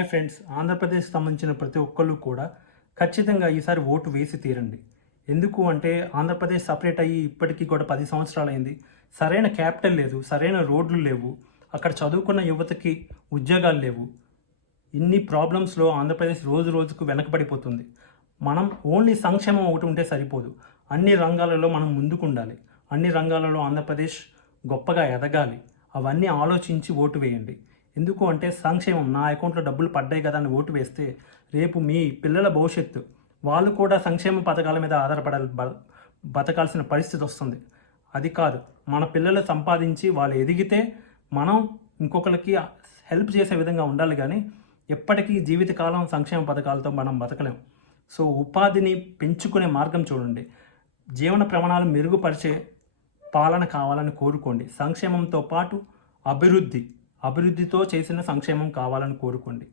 Hi friends, ఆంధ్రప్రదేశ్కి సంబంధించిన ప్రతి ఒక్కళ్ళు కూడా ఖచ్చితంగా ఈసారి ఓటు వేసి తీరండి. ఎందుకు అంటే ఆంధ్రప్రదేశ్ సపరేట్ అయ్యి ఇప్పటికీ కూడా 10 సంవత్సరాలు అయింది. సరైన క్యాపిటల్ లేదు, సరైన రోడ్లు లేవు, అక్కడ చదువుకున్న యువతకి ఉద్యోగాలు లేవు. ఇన్ని ప్రాబ్లమ్స్లో ఆంధ్రప్రదేశ్ రోజు రోజుకు వెనకబడిపోతుంది. మనం ఓన్లీ సంక్షేమం ఒకటి ఉంటే సరిపోదు, అన్ని రంగాలలో మనం ముందుకు ఉండాలి. అన్ని రంగాలలో ఆంధ్రప్రదేశ్ గొప్పగా ఎదగాలి. అవన్నీ ఆలోచించి ఓటు వేయండి. ఎందుకు అంటే సంక్షేమం, నా అకౌంట్లో డబ్బులు పడ్డాయి కదా అని ఓటు వేస్తే రేపు మీ పిల్లల భవిష్యత్తు వాళ్ళు కూడా సంక్షేమ పథకాల మీద ఆధారపడాలి, బతకాల్సిన పరిస్థితి వస్తుంది. అది కాదు, మన పిల్లలు సంపాదించి వాళ్ళు ఎదిగితే మనం ఇంకొకరికి హెల్ప్ చేసే విధంగా ఉండాలి. కానీ ఎప్పటికీ జీవితకాలం సంక్షేమ పథకాలతో మనం బతకలేం. సో ఉపాధిని పెంచుకునే మార్గం చూడండి. జీవన ప్రమాణాలు మెరుగుపరిచే పాలన కావాలని కోరుకోండి. సంక్షేమంతో పాటు అభివృద్ధితో చేసిన సంక్షేమం కావాలని కోరుకోండి.